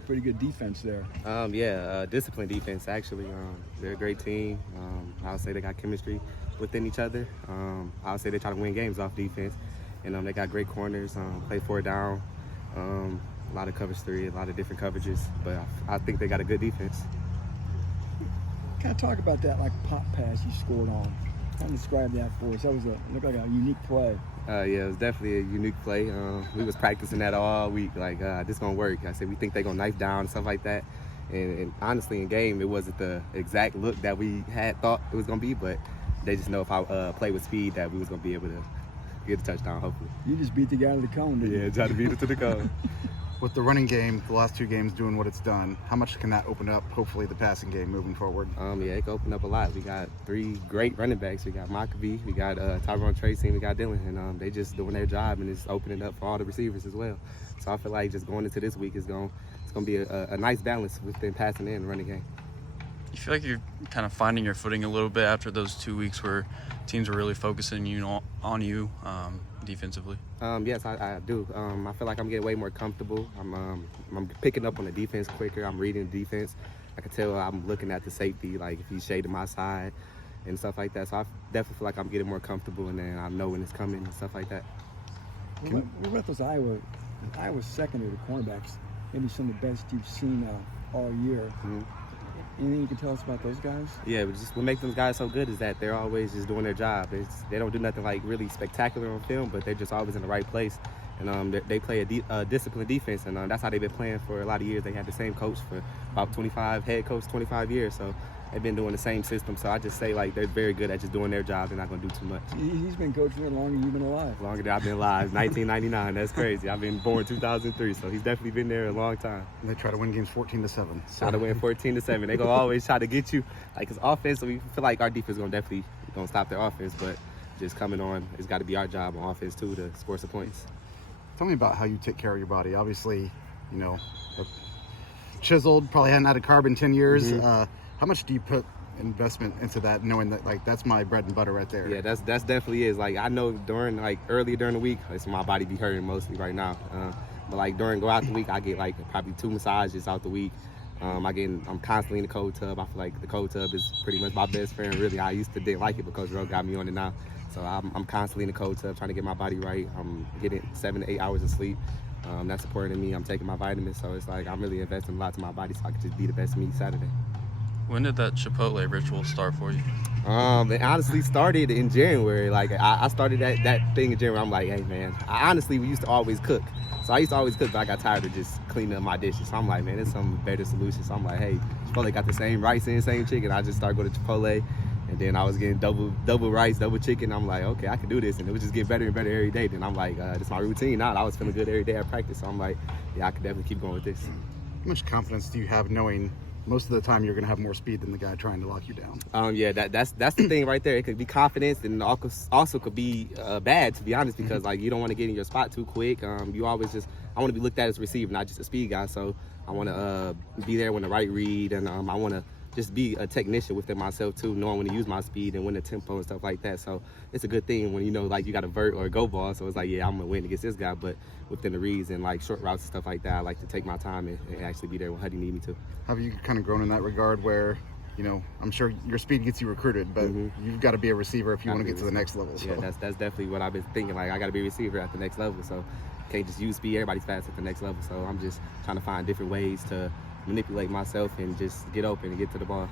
be pretty good defense there. Disciplined defense, actually. They're a great team. I would say they got chemistry within each other. I would say they try to win games off defense. And they got great corners, play 4 down, a lot of coverage 3, a lot of different coverages. But I think they got a good defense. Kind of talk about that, like pop pass you scored on. Kind of describe that for us. That looked like a unique play. It was definitely a unique play. We was practicing that all week, like, this gonna work. I said, we think they're gonna knife down and stuff like that. And honestly, in game, it wasn't the exact look that we had thought it was gonna be, but they just know if I play with speed that we was gonna be able to get a touchdown, hopefully. You just beat the guy to the cone, didn't you? Yeah, try to beat it to the cone. With the running game, the last 2 games doing what it's done, how much can that open up, hopefully, the passing game moving forward? It can open up a lot. We got 3 great running backs. We got Maccabee, we got Tyrone Tracy, and we got Dylan. And they just doing their job, and it's opening up for all the receivers as well. So I feel like just going into this week it's going to be a nice balance within passing and running game. You feel like you're kind of finding your footing a little bit after those 2 weeks where teams were really focusing on you defensively? Yes, I do. I feel like I'm getting way more comfortable. I'm picking up on the defense quicker. I'm reading the defense. I can tell I'm looking at the safety, like if he's shading my side and stuff like that. So I definitely feel like I'm getting more comfortable, and then I know when it's coming and stuff like that. What about those Iowa secondary cornerbacks? Maybe some of the best you've seen all year. Mm-hmm. Anything you can tell us about those guys? Yeah, but just what makes those guys so good is that they're always just doing their job. They don't do nothing like really spectacular on film, but they're just always in the right place. And they play a disciplined defense, and that's how they've been playing for a lot of years. They had the same coach for about 25 years, so they've been doing the same system. So I just say, like, they're very good at just doing their job. They're not going to do too much. He's been coaching there longer than you've been alive. Longer than I've been alive. 1999. That's crazy. I've been born 2003, so he's definitely been there a long time. And they try to win games 14-7. So. Try to win 14-7. They're going to always try to get you. Like, it's offense, so we feel like our defense is going to definitely stop their offense, but just coming on, it's got to be our job on offense, too, to score some points. Tell me about how you take care of your body. Obviously, chiseled, probably hadn't had a carb in 10 years. Mm-hmm. How much do you put investment into that, knowing that, like, that's my bread and butter right there? Yeah, that's definitely is. Like, I know earlier during the week, it's my body be hurting mostly right now. But like go out the week, I get like probably 2 massages out the week. I'm constantly in the cold tub. I feel like the cold tub is pretty much my best friend. Really, I used to didn't like it because Ro got me on it now. So I'm constantly in the cold tub trying to get my body right. I'm getting 7 to 8 hours of sleep. That's important to me. I'm taking my vitamins, so it's like I'm really investing a lot to my body so I can just be the best me Saturday. When did that Chipotle ritual start for you? It honestly started in January. Like, I started that thing in January. I'm like, hey man, we used to always cook. So I used to always cook, but I got tired of just cleaning up my dishes. So I'm like, man, there's some better solutions. So I'm like, hey, Chipotle got the same rice and same chicken. I just started going to Chipotle, and then I was getting double rice, double chicken. I'm like, okay, I can do this, and it would just get better and better every day. Then I'm like, this is my routine now. I was feeling good every day at practice. So I'm like, yeah, I can definitely keep going with this. How much confidence do you have knowing most of the time you're going to have more speed than the guy trying to lock you down? That's the thing right there. It could be confidence, and also could be bad, to be honest, because like you don't want to get in your spot too quick. You always I want to be looked at as a receiver, not just a speed guy. So I want to be there when the right read, and I want to just be a technician within myself too, knowing when to use my speed and when the tempo and stuff like that. So it's a good thing when like you got a vert or a go ball. So it's like, yeah, I'm gonna win against this guy, but within the reads and like short routes and stuff like that, I like to take my time and actually be there when Huddy need me to. Have you kind of grown in that regard where, I'm sure your speed gets you recruited, but you've got to be a receiver if you want to get to the next level. So. Yeah, that's definitely what I've been thinking. Like, I got to be a receiver at the next level, so can't just use speed. Everybody's fast at the next level, so I'm just trying to find different ways to manipulate myself and just get open and get to the ball.